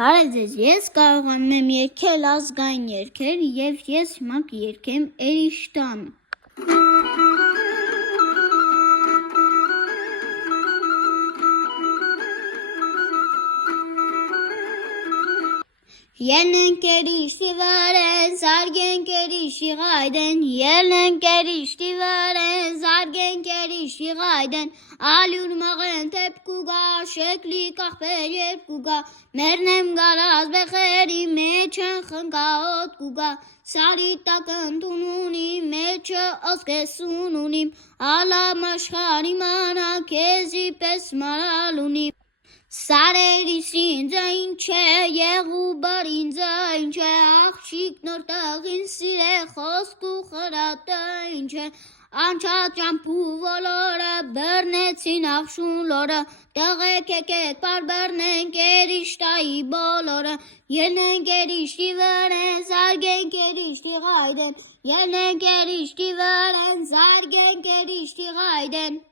Բարև ձեզ, ես կարողանում եմ երգել ազգային երգեր և ես հիմա կերգեմ Էրիշտան։ Ելնենք Էրիշտի վարեն, զարգենք Էրիշտի ղայդեն, ելնենք Էրիշտի վարեն, զարգենք Էրիշտի ղայդեն, ալյուր մաղեն թեպ կուգա, շեկլի կախբեր երբ կուգա, մերնեմ գարած բեղերի մեջը խնկահոտ կուգա, սարի տակ ընդունունի մեջը ոսկեսուն ունիմ, ալամ աշխարհի մանա քեզի պես մարալ ունիմ։ Սարերիս ինձ ինչ է, եղուբար ինձ ինչ է, աղջիկ նոր տղին սիրե խոսք ու խրատը ինչ է, անչած ճամփու ոլորը բռնեցին աղշուն լորը, տղեկ եկեք պար բռնենք Էրիշտայի բոլորը, ելնենք Էրիշտի վրեն, զարգենք Էրիշտի ղայդեն, ելնենք Էրիշտի վրեն, զարգենք Էրիշտի ղայդեն։